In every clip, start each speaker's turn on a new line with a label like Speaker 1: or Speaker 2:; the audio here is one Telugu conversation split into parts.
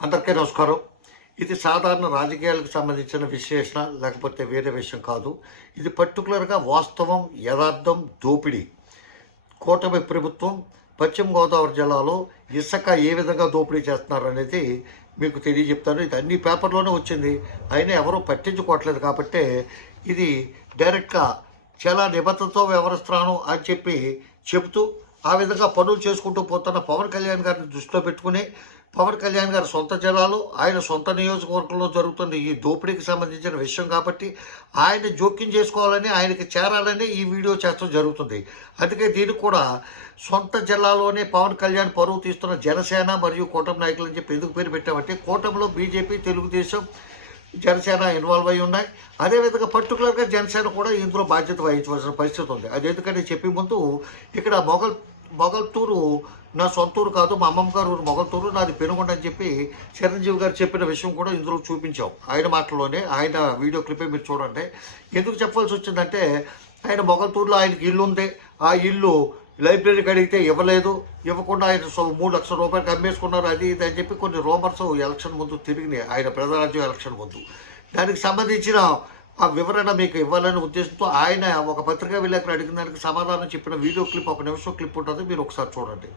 Speaker 1: అందరికీ నమస్కారం. ఇది సాధారణ రాజకీయాలకు సంబంధించిన విశ్లేషణ లేకపోతే వేరే విషయం కాదు. ఇది పర్టికులర్గా వాస్తవం యథార్థం దోపిడీ. కూటమి ప్రభుత్వం పశ్చిమ గోదావరి జిల్లాలో ఇసుక ఏ విధంగా దోపిడీ చేస్తున్నారు అనేది మీకు తెలియజెప్తాను. ఇది అన్ని పేపర్లోనే వచ్చింది. అయినా ఎవరూ పట్టించుకోవట్లేదు కాబట్టి ఇది డైరెక్ట్గా చాలా నిబద్ధతతో వ్యవహరిస్తున్నాను అని చెప్పి చెబుతూ ఆ విధంగా పనులు చేసుకుంటూ పోతున్న పవన్ కళ్యాణ్ గారిని దృష్టిలో పెట్టుకుని పవన్ కళ్యాణ్ గారి సొంత జిల్లాలో ఆయన సొంత నియోజకవర్గంలో జరుగుతున్న ఈ దోపిడీకి సంబంధించిన విషయం కాబట్టి ఆయన జోక్యం చేసుకోవాలని ఆయనకి చేరాలని ఈ వీడియో చేస్తూ జరుగుతుంది. అందుకే దీనికి కూడా సొంత జిల్లాలోనే పవన్ కళ్యాణ్ పరువు తీస్తున్న జనసేన మరియు కూటమి నాయకులు అని చెప్పి ఎందుకు పేరు పెట్టామంటే కూటమిలో బీజేపీ తెలుగుదేశం జనసేన ఇన్వాల్వ్ అయి ఉన్నాయి. అదేవిధంగా పర్టికులర్గా జనసేన కూడా ఇందులో బాధ్యత వహించవలసిన పరిస్థితి ఉంది. అది ఎందుకంటే చెప్పే ముందు ఇక్కడ మొగల్ మొగల్తూరు నా సొంత ఊరు కాదు మా అమ్మమ్మ గారు ఊరు మొగల్తూరు నాది పెనుగొండ అని చెప్పి చిరంజీవి గారు చెప్పిన విషయం కూడా ఇందులో చూపించాం. ఆయన మాటల్లోనే ఆయన వీడియో క్లిపే మీరు చూడండి. ఎందుకు చెప్పాల్సి వచ్చిందంటే ఆయన మొగల్తూరులో ఆయనకి ఇల్లు ఉంది. ఆ ఇల్లు లైబ్రరీకి అడిగితే ఇవ్వలేదు. ఇవ్వకుండా ఆయన మూడు లక్షల రూపాయలు అమ్మేసుకున్నారు అది ఇది అని చెప్పి కొన్ని రూమర్స్ ఎలక్షన్ ముందు తిరిగినాయి. ఆయన ప్రజారాజ్యం ఎలక్షన్ ముందు. దానికి సంబంధించిన ఆ వివరణ మీకు ఇవ్వాలనే ఉద్దేశంతో ఆయన ఒక పత్రికా విలేకరు అడిగిన దానికి సమాధానం చెప్పిన వీడియో క్లిప్ ఒక నిమిషం క్లిప్ ఉంటుంది. మీరు ఒకసారి చూడండి.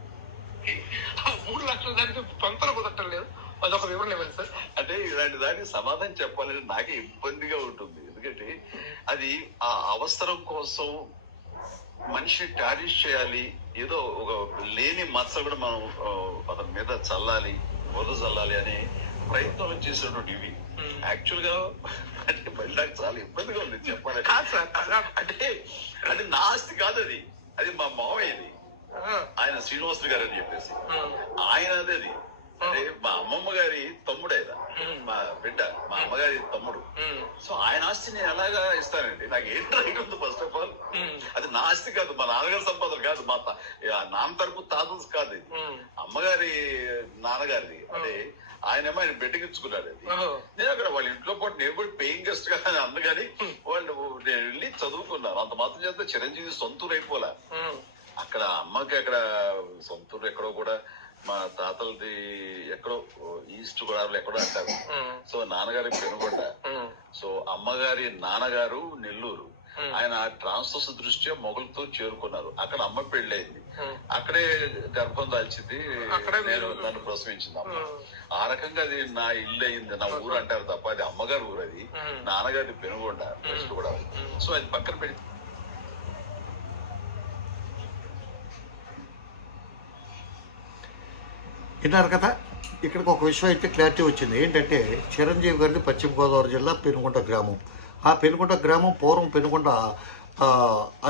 Speaker 2: ఆ మూడు లక్షల దానికి పంతలు కుదరటం లేదు. అదొక వివరణ ఇవ్వండి సార్.
Speaker 3: అంటే ఇలాంటి దానికి సమాధానం చెప్పాలంటే నాకే ఇబ్బందిగా ఉంటుంది. ఎందుకంటే అది ఆ అవసరం కోసం మనిషిని టారిష్ చేయాలి. ఏదో ఒక లేని మచ్చ కూడా మనం అతని మీద చల్లాలి బురద చల్లాలి అనే ప్రయత్నం చేసినటువంటి ఇవి. యాక్చువల్గా అంటే మళ్ళీ నాకు చాలా ఇబ్బందిగా ఉంది చెప్పాలంటే. అంటే అది నా ఆస్తి కాదు అది. అది మా మావయ్యది ఆయన శ్రీనివాసులు గారు అని చెప్పేసి ఆయన అదేది. అంటే మా అమ్మమ్మ గారి తమ్ముడు ఆయన. మా బిడ్డ మా అమ్మగారి తమ్ముడు. సో ఆయన ఆస్తి నేను ఎలాగా ఇస్తానండి? నాకు ఏంటి రైట్ ఉంది ఫస్ట్ ఆఫ్ ఆల్ అది నా ఆస్తి కాదు మా నాన్నగారి సంపాదన కాదు మా నాన్న తరపు తాతలు కాదు ఇది. అమ్మగారి నాన్నగారిది. అంటే ఆయనేమో ఆయన బెట్టకించుకున్నాడు అది. నేను అక్కడ వాళ్ళ ఇంట్లో పాటు నేను కూడా పేయింగ్ గెస్ట్గా అందుకని వాళ్ళు నేను వెళ్ళి చదువుకున్నాను. అంత మాత్రం చేస్తే చిరంజీవి సొంతూరు అయిపోలే. అక్కడ అమ్మకి అక్కడ సొంతూరు ఎక్కడో కూడా మా తాతలది ఎక్కడో ఈస్ట్ గోదావరిలో ఎక్కడో అంటారు. సో నాన్నగారి పెనుగొండ సో అమ్మగారి నాన్నగారు నెల్లూరు. ఆయన ట్రాన్స్ఫర్స్ దృష్ట్యా మొగలతో చేరుకున్నారు. అక్కడ అమ్మ పెళ్ళైంది అక్కడే గర్భం దాల్చింది.
Speaker 2: అక్కడే
Speaker 3: నేను నన్ను ప్రసవించింది అమ్మ. ఆ రకంగా అది నా ఇల్లు అయింది. నా ఊరు అంటారు తప్ప అది అమ్మగారి ఊరు అది. నాన్నగారి పెనుగొండ వెస్ట్ కూడా. సో అది పక్కన పెట్టి
Speaker 1: విన్నారు కదా? ఇక్కడికి ఒక విషయం అయితే క్లారిటీ వచ్చింది. ఏంటంటే చిరంజీవి గారిది పశ్చిమ గోదావరి జిల్లా పెనుగొండ గ్రామం. ఆ పెనుగొండ గ్రామం పూర్వం పెనుగొండ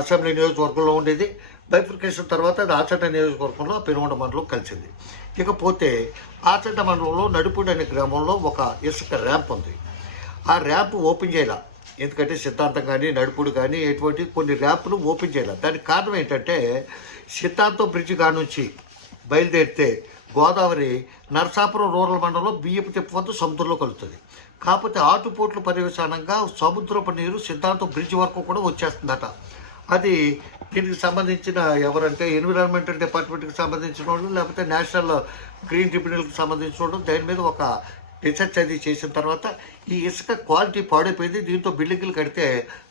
Speaker 1: అసెంబ్లీ నియోజకవర్గంలో ఉండేది. బైఫికేషన్ తర్వాత అది ఆచంట నియోజకవర్గంలో పెనుగొండ మండలం కలిసింది. ఇకపోతే ఆచంట మండలంలో నడుపుడు అనే గ్రామంలో ఒక ఇసుక ర్యాంప్ ఉంది. ఆ ర్యాంప్ ఓపెన్ చేయాల. ఎందుకంటే సిద్ధాంతం కానీ నడుపుడు కానీ ఎటువంటి కొన్ని ర్యాంపులు ఓపెన్ చేయాలి. దానికి కారణం ఏంటంటే సిద్ధాంతం బ్రిడ్జ్ కానుంచి బయలుదేరితే గోదావరి నరసాపురం రూరల్ మండలంలో బియ్యపు తెప్పు వద్ద సముద్రంలో కలుస్తుంది కాకపోతే ఆటుపోట్ల పర్యవసానంగా సముద్రపు నీరు సిద్ధాంతం బ్రిడ్జ్ వరకు కూడా వచ్చేస్తుందట. అది దీనికి సంబంధించిన ఎవరంటే ఎన్విరాన్మెంటల్ డిపార్ట్మెంట్కి సంబంధించిన వాళ్ళు లేకపోతే నేషనల్ గ్రీన్ ట్రిబ్యునల్కి సంబంధించిన వాళ్ళు. దాని మీద ఒక రీసెర్చ్ అది చేసిన తర్వాత ఈ ఇసుక క్వాలిటీ పాడైపోయింది. దీంతో బిల్డింగ్లు కడితే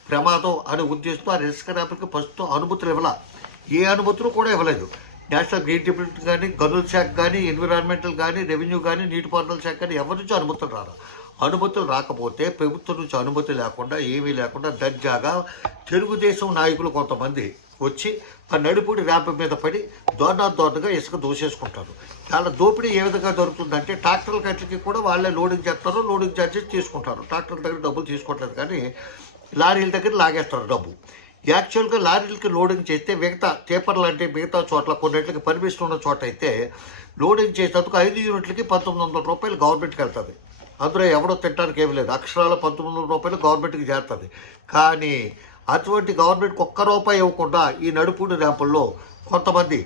Speaker 1: ప్రమాదం అనే ఉద్దేశంతో ఆ ఇసుక ర్యాంపులకి ప్రస్తుతం అనుమతులు ఇవ్వాల. ఏ అనుమతులు కూడా ఇవ్వలేదు. నేషనల్ గ్రీన్ డిపార్ట్మెంట్ కానీ గనుల శాఖ కానీ ఎన్విరాన్మెంటల్ కానీ రెవెన్యూ కానీ నీటిపారుదల శాఖ కానీ ఎవరి నుంచి అనుమతులు రారు? అనుమతులు రాకపోతే ప్రభుత్వం నుంచి అనుమతి లేకుండా ఏమీ లేకుండా దర్జాగా తెలుగుదేశం నాయకులు కొంతమంది వచ్చి ఆ నడుపుడి ర్యాంప్ మీద పడి దోర్నా దోర్నగా ఇసుక దోసేసుకుంటారు. చాలా దోపిడీ ఏ విధంగా దొరుకుతుందంటే ట్రాక్టర్ల కట్లకి కూడా వాళ్ళే లోడింగ్ చేస్తారు లోడింగ్ ఛార్జెస్ తీసుకుంటారు. ట్రాక్టర్ల దగ్గర డబ్బులు తీసుకోవట్లేదు కానీ లారీల దగ్గర లాగేస్తారు డబ్బు. యాక్చువల్గా లారీలకి లోడింగ్ చేస్తే మిగతా టేపర్ లాంటి మిగతా చోట్ల కొన్నింటికి పర్మిషన్ ఉన్న చోట అయితే లోడింగ్ చేసేందుకు ఐదు యూనిట్లకి పంతొమ్మిది వందల రూపాయలు గవర్నమెంట్కి వెళ్తుంది. అందులో ఎవడో తింటానికి ఏమి లేదు. అక్షరాల పంతొమ్మిది వందల రూపాయలు గవర్నమెంట్కి చేస్తుంది కానీ అటువంటి గవర్నమెంట్కి ఒక్క రూపాయి ఇవ్వకుండా ఈ నడుపుడు ర్యాంపుల్లో కొంతమంది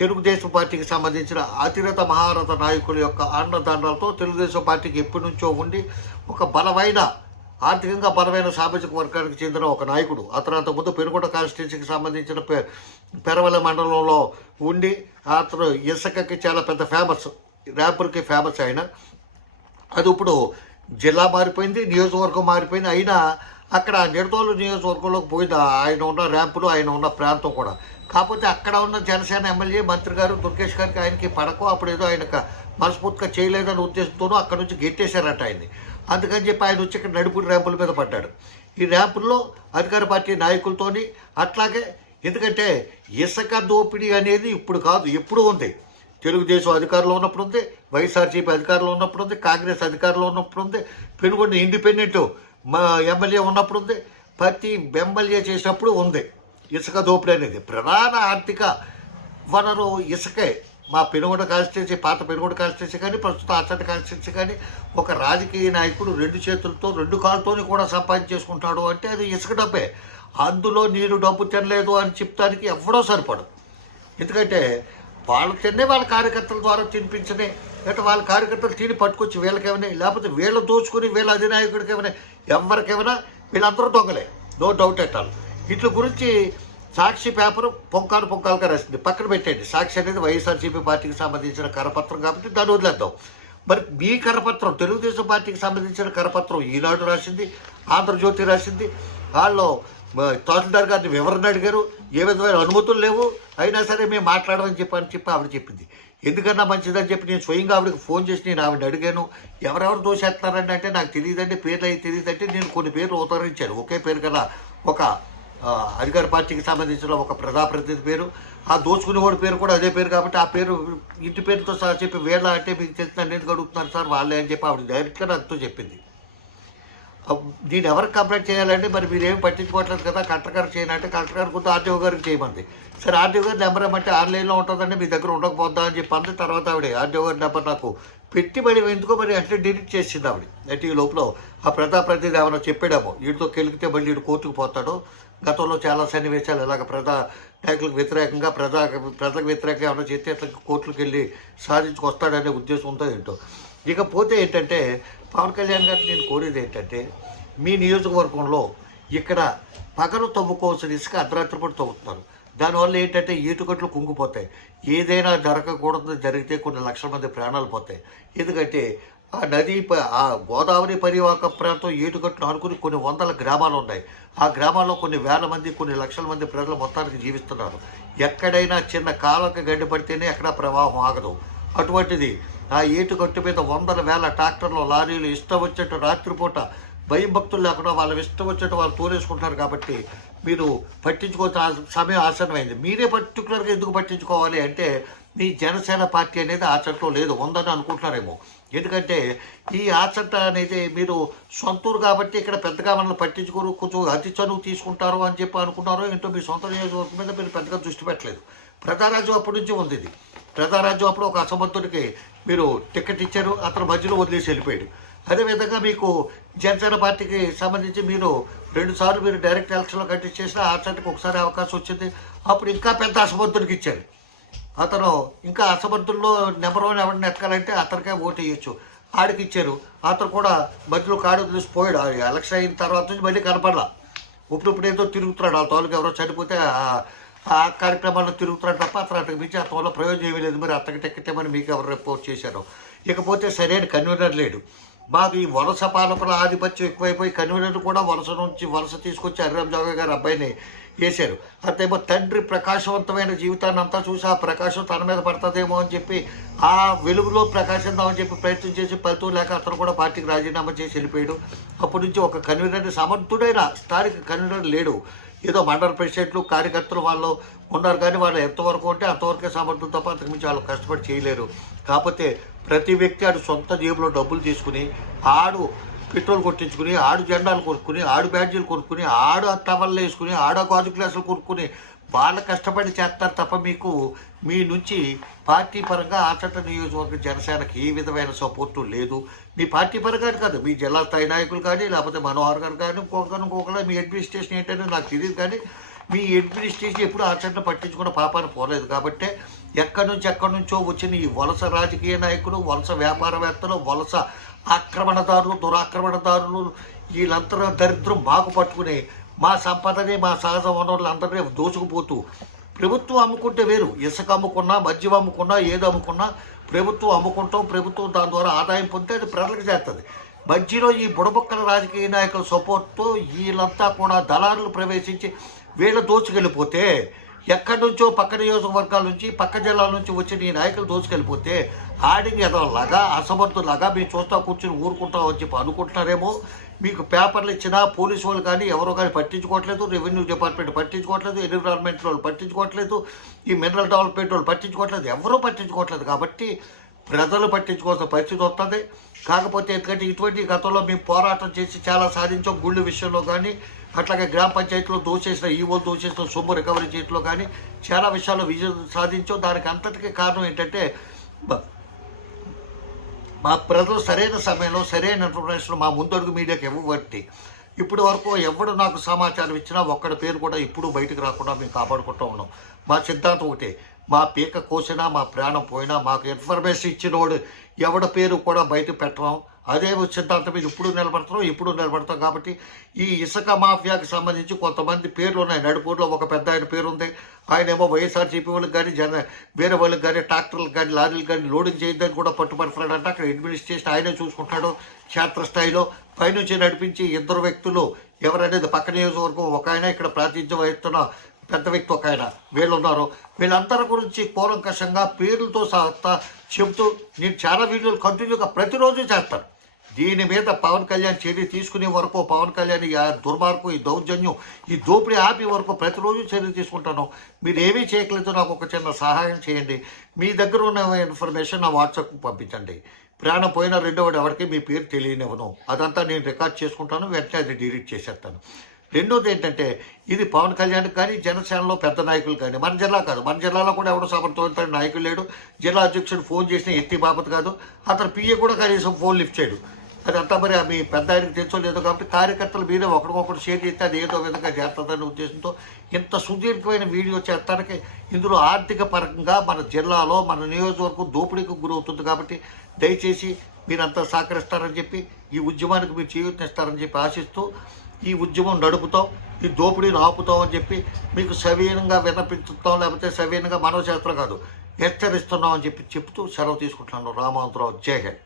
Speaker 1: తెలుగుదేశం పార్టీకి సంబంధించిన అతిరత మహారథ నాయకుల యొక్క అండదండలతో తెలుగుదేశం పార్టీకి ఎప్పటి నుంచో ఉండి ఒక బలమైన ఆర్థికంగా బలమైన సామాజిక వర్గానికి చెందిన ఒక నాయకుడు. అతను అంతకుముందు పెనుగొండ కాన్స్టిట్యున్సీకి సంబంధించిన పె పెరవల మండలంలో ఉండి అతను ఇసుకకి చాలా పెద్ద ఫేమస్ ర్యాపర్కి ఫేమస్ ఆయన. అది ఇప్పుడు జిల్లా మారిపోయింది నియోజకవర్గం మారిపోయింది. అయినా అక్కడ నిడదోలు నియోజకవర్గంలోకి పోయింది ఆయన ఉన్న ర్యాంపులు ఆయన ఉన్న ప్రాంతం కూడా. కాకపోతే అక్కడ ఉన్న జనసేన ఎమ్మెల్యే మంత్రి గారు దుర్గేష్ గారికి ఆయనకి పడకో అప్పుడు ఏదో ఆయనకు మనస్ఫూర్తిగా చేయలేదనే ఉద్దేశంతోనూ అక్కడ నుంచి గెట్టేశారట ఆయన్ని. అందుకని చెప్పి ఆయన వచ్చి ఇక్కడ నడుపుడు ర్యాంపుల మీద పడ్డాడు. ఈ ర్యాంపుల్లో అధికార పార్టీ నాయకులతోని అట్లాగే ఎందుకంటే ఇసుక దోపిడీ అనేది ఇప్పుడు కాదు ఎప్పుడు ఉంది. తెలుగుదేశం అధికారంలో ఉన్నప్పుడు ఉంది వైఎస్ఆర్సీపీ అధికారంలో ఉన్నప్పుడు ఉంది కాంగ్రెస్ అధికారంలో ఉన్నప్పుడు ఉంది పెనుగొండ ఇండిపెండెంట్ మా ఎమ్మెల్యే ఉన్నప్పుడు ఉంది ప్రతి ఎమ్మెల్యే చేసినప్పుడు ఉంది. ఇసుక దోపిడీ అనేది ప్రధాన ఆర్థిక వనరు ఇసుకే. మా పెనుగొండ కాన్స్టిట్యున్సీ పాత పెనుగొండ కాన్స్టిట్యున్సీ కానీ ప్రస్తుత అసెంట్ కాన్స్టిట్యున్సీ కానీ ఒక రాజకీయ నాయకుడు రెండు చేతులతో రెండు కాళ్ళతోని కూడా సంపాదించేసుకుంటాడు అంటే అది ఇసుక డబ్బే. అందులో నీరు డబ్బు తినలేదు అని చెప్తానికి ఎవడో సరిపడు ఎందుకంటే వాళ్ళు తినే వాళ్ళ కార్యకర్తల ద్వారా తినిపించనే లేకపోతే వాళ్ళ కార్యకర్తలు తిని పట్టుకొచ్చి వీళ్ళకేమైనా లేకపోతే వీళ్ళు దోచుకుని వీళ్ళ అధినాయకుడికి ఏమైనా ఎవరికేమైనా వీళ్ళందరూ దొంగలే. నో డౌట్ ఎట్టాలి వీటి గురించి సాక్షి పేపర్ పొంకాలు పొంకాలుగా రాసింది. పక్కన పెట్టండి సాక్షి అనేది వైఎస్ఆర్సీపీ పార్టీకి సంబంధించిన కరపత్రం కాబట్టి దాన్ని వదిలేద్దాం. మరి మీ కరపత్రం తెలుగుదేశం పార్టీకి సంబంధించిన కరపత్రం ఈనాడు రాసింది ఆంధ్రజ్యోతి రాసింది. వాళ్ళు తహసీల్దార్ గారిని వివరణ అడిగారు. ఏ విధమైన అనుమతులు లేవు. అయినా సరే మేము మాట్లాడమని చెప్పని చెప్పి ఆవిడ చెప్పింది. ఎందుకన్నా మంచిదని చెప్పి నేను స్వయంగా ఆవిడకి ఫోన్ చేసి నేను ఆవిడ అడిగాను. ఎవరెవరు దోషేస్తున్నారండి అంటే నాకు తెలియదండి పేర్లు అయితే తెలియదంటే నేను కొన్ని పేర్లు ఉత్తరించాను. ఒకే పేరు కదా ఒక అధికార పార్టీకి సంబంధించిన ఒక ప్రజాప్రతినిధి పేరు. ఆ దోచుకునేవాడి పేరు కూడా అదే పేరు కాబట్టి ఆ పేరు ఇంటి పేరుతో సహా చెప్పి వేళ అంటే మీకు తెలిసిన నేను అడుగుతున్నారు సార్? వాళ్ళే అని చెప్పి ఆవిడ డైరెక్ట్గా నాతో చెప్పింది. నేను దీన్ని ఎవరికి కంప్లైంట్ చేయాలంటే మరి మీరు ఏమి పట్టించుకోవట్లేదు కదా? కలెక్టర్ చేయాలంటే కలెక్టర్ గారు కొంత ఆర్టీఓ గారికి చేయమంది. సరే ఆర్టీఓ గారి నెంబర్ ఏమంటే ఆన్లైన్లో ఉంటుందండి మీ దగ్గర ఉండకపోద్దా అని చెప్పి అంది. తర్వాత ఆవిడే ఆర్టీఓ గారి నెంబర్ నాకు పెట్టి మరి ఎందుకో మరి అంటే డిలీట్ చేసింది ఆవిడ. అంటే ఈ లోపల ఆ ప్రజాప్రతినిధి ఏమైనా చెప్పాడేమో వీడితో కెలికితే మళ్ళీ వీడు కోర్టుకు పోతాడు. గతంలో చాలా సన్నివేశాలు ఇలాగ ప్రజా నాయకులకు వ్యతిరేకంగా ప్రజా ప్రజలకు వ్యతిరేకంగా ఏమైనా చేస్తే అట్లా కోర్టులకు వెళ్ళి సాధించుకొస్తాడనే ఉద్దేశం ఉందో ఏంటో? ఇకపోతే ఏంటంటే పవన్ కళ్యాణ్ గారిని నేను కోరేది ఏంటంటే మీ నియోజకవర్గంలో ఇక్కడ పగలు తవ్వుకోవాల్సిన ఇసుక అర్ధరాత్రి పూట తవ్వుతున్నారు. దానివల్ల ఏంటంటే ఈటుకట్లు కుంగిపోతాయి. ఏదైనా జరగకూడదు జరిగితే కొన్ని లక్షల మంది ప్రాణాలు పోతాయి. ఎందుకంటే ఆ నది ప- ఆ గోదావరి పరివాహక ప్రాంతం ఏటుకట్లు అనుకుని కొన్ని వందల గ్రామాలు ఉన్నాయి. ఆ గ్రామాల్లో కొన్ని వేల మంది కొన్ని లక్షల మంది ప్రజలు మొత్తానికి జీవిస్తున్నారు. ఎక్కడైనా చిన్న కాలక గడ్డి పడితేనే ఎక్కడా ప్రవాహం ఆగదు. అటువంటిది ఆ ఏటుగట్టు మీద వందల వేల ట్రాక్టర్లు లారీలు ఇష్టం వచ్చేట్టు రాత్రిపూట భయం భక్తులు లేకుండా వాళ్ళ ఇష్టం వచ్చేట్టు వాళ్ళు తోలేసుకుంటారు కాబట్టి మీరు పట్టించుకోవాల్సిన ఆ- సమయం ఆసన్నమైంది. మీరే పర్టికులర్గా ఎందుకు పట్టించుకోవాలి అంటే మీ జనసేన పార్టీ అనేది ఆచరణలో లేదు. ఉందని అనుకుంటున్నారేమో. ఎందుకంటే ఈ ఆచరణ అనేది మీరు సొంతూరు కాబట్టి ఇక్కడ పెద్దగా మనల్ని పట్టించుకోరు. కొంచెం అతి చనువు తీసుకుంటారు అని చెప్పి అనుకున్నారో ఏంటో మీ సొంత నియోజకవర్గం మీద మీరు పెద్దగా దృష్టి పెట్టలేదు. ప్రజారాజ్యం అప్పటి నుంచి ఉంది ఇది. ప్రజారాజ్యం అప్పుడు ఒక అసమర్థుడికి మీరు టికెట్ ఇచ్చారు. అతను మధ్యలో వదిలేసి వెళ్ళిపోయాడు. అదేవిధంగా మీకు జనసేన పార్టీకి సంబంధించి మీరు రెండుసార్లు మీరు డైరెక్ట్ ఎలక్షన్లో కంటెస్ట్ చేసిన ఆ చట్టకు ఒకసారి అవకాశం వచ్చింది. అప్పుడు ఇంకా పెద్ద అసమర్థుడికి ఇచ్చారు. అతను ఇంకా అసమర్థుల్లో నెంబర్ వన్ ఎవరిని ఎత్తాలంటే అతనికే ఓటు వేయచ్చు. ఆడికి ఇచ్చారు. అతను కూడా మధ్యలో కాడు తెలిసిపోయాడు ఎలక్షన్ అయిన తర్వాత నుంచి మళ్ళీ కనపడలా. ఇప్పుడు ఇప్పుడు ఏదో తిరుగుతున్నాడు. ఆ తోలుకి ఎవరో చనిపోతే ఆ- కార్యక్రమాల్లో తిరుగుతున్నాడు తప్ప అతను అతనికి మించి అతను వల్ల ప్రయోజనం ఏమీ లేదు. మరి అతనికి టికెట్ ఇవ్వమని మీకు ఎవరు రిపోర్ట్ చేశారు? ఇకపోతే సరైన కన్వీనర్ లేడు. మాకు ఈ వలస పాలకుల ఆధిపత్యం ఎక్కువైపోయి కన్వీనర్ కూడా వలస నుంచి వలస తీసుకొచ్చి హరిరామ్ జోగ గారు అబ్బాయిని వేశారు. అంతేమో తండ్రి ప్రకాశవంతమైన జీవితాన్ని అంతా చూసి ఆ ప్రకాశం తన మీద పడుతుందేమో అని చెప్పి ఆ వెలుగులో ప్రకాశిద్దామని చెప్పి ప్రయత్నం చేసి ఫలితం లేక అతను కూడా పార్టీకి రాజీనామా చేసి వెళ్ళిపోయాడు. అప్పటి నుంచి ఒక కన్వీనర్ సమర్థుడైన స్థానిక కన్వీనర్ లేడు. ఏదో మండల ప్రెసిడెంట్లు కార్యకర్తలు వాళ్ళు ఉన్నారు కానీ వాళ్ళు ఎంతవరకు ఉంటే అంతవరకే సమర్థం తప్ప అంతకుమించి వాళ్ళు కష్టపడి చేయలేరు. కాకపోతే ప్రతి వ్యక్తి ఆడు సొంత జేబులో డబ్బులు తీసుకుని ఆడు పెట్రోల్ కొట్టించుకుని ఆడు జెండాలు కొనుక్కుని ఆడు బ్యాడ్జీలు కొనుక్కుని ఆడు టవల్లు వేసుకుని ఆడ గాజు గ్లాసులు కొనుక్కుని వాళ్ళు కష్టపడి చేస్తారు తప్ప మీకు మీ నుంచి పార్టీ పరంగా ఆచట నియోజకవర్గ జనసేనకి ఏ విధమైన సపోర్టు లేదు. మీ పార్టీ పరంగా కాదు మీ జిల్లా స్థాయి నాయకులు కానీ లేకపోతే మనోహర్ గారు కానీ ఇంకొకరు ఇంకొకరు మీ అడ్మినిస్ట్రేషన్ ఏంటనేది నాకు తెలియదు కానీ మీ అడ్మినిస్ట్రేషన్ ఎప్పుడు ఆచరణ పట్టించుకున్న పాపాన్ని పోలేదు. కాబట్టి ఎక్కడి నుంచి ఎక్కడి నుంచో వచ్చిన ఈ వలస రాజకీయ నాయకులు వలస వ్యాపారవేత్తలు వలస ఆక్రమణదారులు దురాక్రమణదారులు వీళ్ళంతా దరిద్రం బాగు పట్టుకుని మా సంపదని మా సహజ వనరులు అందరినీ దోచుకుపోతూ ప్రభుత్వం అమ్ముకుంటే వేరు. ఇసుక అమ్ముకున్నా మద్యం అమ్ముకున్నా ఏది అమ్ముకున్నా ప్రభుత్వం అమ్ముకుంటాం. ప్రభుత్వం దాని ద్వారా ఆదాయం పొందితే అది ప్రజలకు చేస్తుంది మధ్యలో ఈ బుడబుక్కల రాజకీయ నాయకుల సపోర్ట్తో వీళ్ళంతా కూడా దళారులు ప్రవేశించి వీళ్ళ దోచుకెళ్ళిపోతే ఎక్కడి నుంచో పక్క నియోజకవర్గాల నుంచి పక్క జిల్లాల నుంచి వచ్చిన ఈ నాయకులు దోచుకెళ్ళిపోతే ఆడింగ్ ఎదవలాగా అసమర్థులాగా మీరు చూస్తా కూర్చుని ఊరుకుంటాం అని చెప్పి అనుకుంటున్నారేమో మీకు పేపర్లు ఇచ్చినా పోలీసు వాళ్ళు కానీ ఎవరో కానీ పట్టించుకోవట్లేదు రెవెన్యూ డిపార్ట్మెంట్ పట్టించుకోవట్లేదు ఎన్విరాన్మెంట్ వాళ్ళు పట్టించుకోవట్లేదు ఈ మినరల్ డెవలప్మెంట్ వాళ్ళు పట్టించుకోవట్లేదు ఎవరూ పట్టించుకోవట్లేదు కాబట్టి ప్రజలు పట్టించుకోవాల్సిన పరిస్థితి వస్తుంది. కాకపోతే ఎందుకంటే ఇటువంటి గతంలో మేము పోరాటం చేసి చాలా సాధించాం. గుళ్ళు విషయంలో కానీ అట్లాగే గ్రామ పంచాయతీలో దోచేసిన ఈవోలు దోచేసిన సొమ్ము రికవరీ చేయట్లో కానీ చాలా విషయాల్లో విజయం సాధించాం. దానికి అంతటికీ కారణం ఏంటంటే మా ప్రజలు సరైన సమయంలో సరైన ఇన్ఫర్మేషన్ మా ముందడుగు మీడియాకి ఇవ్వబట్టి ఇప్పటి వరకు ఎవడు నాకు సమాచారం ఇచ్చినా ఒక్కడి పేరు కూడా ఇప్పుడు బయటకు రాకుండా మేము కాపాడుకుంటూ ఉన్నాం. మా సిద్ధాంతం ఒకటే మా పీక కోసినా మా ప్రాణం పోయినా మాకు ఇన్ఫర్మేషన్ ఇచ్చినోడు ఎవడ పేరు కూడా బయట పెట్టడం అదే సిద్ధాంతం మీద ఇప్పుడు నిలబడతాం ఇప్పుడు నిలబడతాం కాబట్టి ఈ ఇసుక మాఫియాకి సంబంధించి కొంతమంది పేర్లు ఉన్నాయి. నడుపూరులో ఒక పెద్ద ఆయన పేరు ఉంది ఆయన ఏమో వైఎస్ఆర్సీపీ వాళ్ళకి కానీ జన వేరే వాళ్ళకి కానీ ట్రాక్టర్లకు కానీ లారీలకు కానీ లోడింగ్ చేయొద్దని కూడా పట్టుబడుతున్నాడంటే అక్కడ అడ్మినిస్ట్రేషన్ ఆయనే చూసుకుంటాడు క్షేత్రస్థాయిలో పైనుంచి నడిపించి ఇద్దరు వ్యక్తులు ఎవరనేది పక్క నియోజకవర్గం ఒక ఆయన ఇక్కడ ప్రాతినిధ్యం వహిస్తున్న పెద్ద వ్యక్తి ఒక ఆయన. వీళ్ళు ఉన్నారు. వీళ్ళందరి గురించి కూలంకషంగా పేర్లతో సహా చెబుతూ నేను చాలా వీడియోలు కంటిన్యూగా ప్రతిరోజు చేస్తాను. దీని మీద పవన్ కళ్యాణ్ చర్య తీసుకునే వరకు పవన్ కళ్యాణ్ ఈ దుర్మార్గం ఈ దౌర్జన్యం ఈ దోపిడీ ఆపి వరకు ప్రతిరోజు చర్య తీసుకుంటాను. మీరు ఏమీ చేయట్లేదు నాకు ఒక చిన్న సహాయం చేయండి. మీ దగ్గర ఉన్న ఇన్ఫర్మేషన్ నా వాట్సాప్కి పంపించండి. ప్రాణం పోయిన రెండోవాడు ఎవరికి మీ పేరు తెలియనివ్వను. అదంతా నేను రికార్డ్ చేసుకుంటాను వెంటనే అది డిలీట్ చేసేస్తాను. రెండోది ఏంటంటే ఇది పవన్ కళ్యాణ్ కానీ జనసేనలో పెద్ద నాయకులు కానీ మన జిల్లా కాదు మన జిల్లాలో కూడా ఎవడో సమర్థవంతమైన నాయకులు లేడు జిల్లా అధ్యక్షుడు ఫోన్ చేసిన ఎత్తి బాపత్ కాదు అతను పిఏ కూడా కనీసం ఫోన్ లిఫ్ట్ చేయడు. అదంతా మరి మీ పెద్ద ఆయనకు తెలుసో లేదో కాబట్టి కార్యకర్తలు మీరే ఒకరికొకరు షేర్ చేస్తే అది ఏదో విధంగా చేస్తుందనే ఉద్దేశంతో ఇంత సుదీర్ఘమైన వీడియో చేస్తానికి ఇందులో ఆర్థిక పరంగా మన జిల్లాలో మన నియోజకవర్గం దోపిడీకి గురవుతుంది కాబట్టి దయచేసి మీరంతా సహకరిస్తారని చెప్పి ఈ ఉద్యమానికి మీరు చేయూతనిస్తారని చెప్పి ఆశిస్తూ ఈ ఉద్యమం నడుపుతాం ఈ దోపిడీని ఆపుతాం అని చెప్పి మీకు సవీనంగా విన్నపించుతాం లేకపోతే సవీనంగా మనవశాస్త్రం కాదు హెచ్చరిస్తున్నాం అని చెప్పి చెప్తూ సెలవు తీసుకుంటున్నాను. రామాంతరావు జై హింద్.